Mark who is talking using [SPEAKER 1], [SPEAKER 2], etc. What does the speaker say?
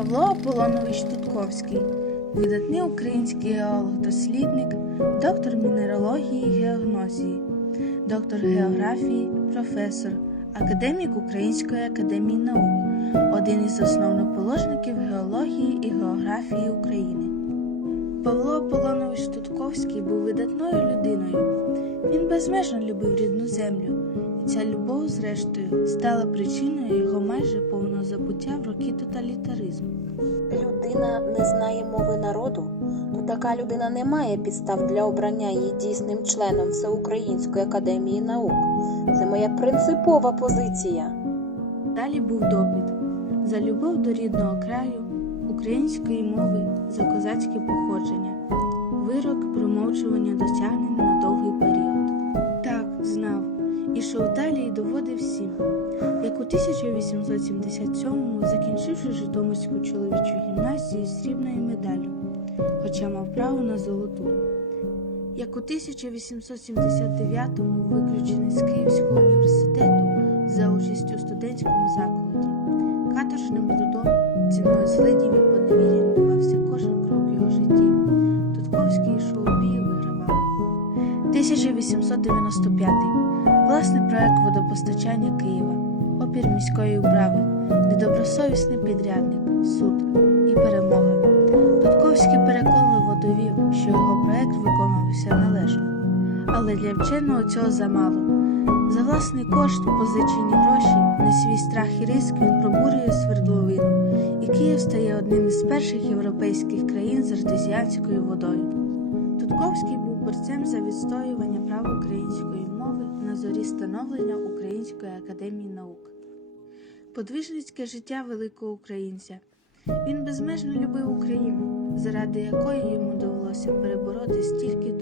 [SPEAKER 1] Павло Аполлонович Тутковський, видатний український геолог-дослідник, доктор мінералогії і геогнозії, доктор географії, професор, академік Української академії наук, один із основоположників геології і географії України. Павло Аполлонович Тутковський був видатною людиною. Він безмежно любив рідну землю, і ця любов, зрештою, стала причиною його майже повного забуття в роки тоталітаризму.
[SPEAKER 2] людина не знає мови народу, то така людина не має підстав для обрання її дійсним членом Всеукраїнської академії наук. Це моя принципова позиція.
[SPEAKER 1] Далі був допит за любов до рідного краю, української мови, за козацьке походження, вирок промовчування досягнень на довгий період. І доводив всім. Як у 1877-му, закінчивши Житомирську чоловічу гімназію срібною медаллю, хоча мав право на золоту. Як у 1879-му виключений з Київського університету за участь у студентському закладі, каторжним трудом, ціною злиднів і поневірень давався кожен крок його житті. Тутковський йшов бій і вигравав. 1895. Власний проект водопостачання Києва, опір міської управи, недобросовісний підрядник, суд і перемога. Тутковський переконливо довів, що його проект виконувався належно. Але для вченого цього замало. За власний кошт, позичені гроші, на свій страх і ризик він пробурює свердловину, і Київ стає одним із перших європейських країн з артезіанською водою. Тутковський був борцем за відстоювання прав української мови на становлення Української академії наук. Подвижницьке життя великого українця. Він безмежно любив Україну, заради якої йому довелося перебороти стільки